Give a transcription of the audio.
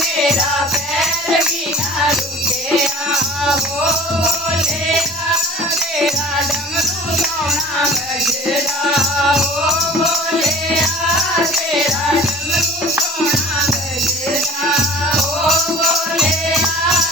मेरा पैर भी ना रुके हो भोलेया तेरा डमरू सोना बजरा हो भोलेया।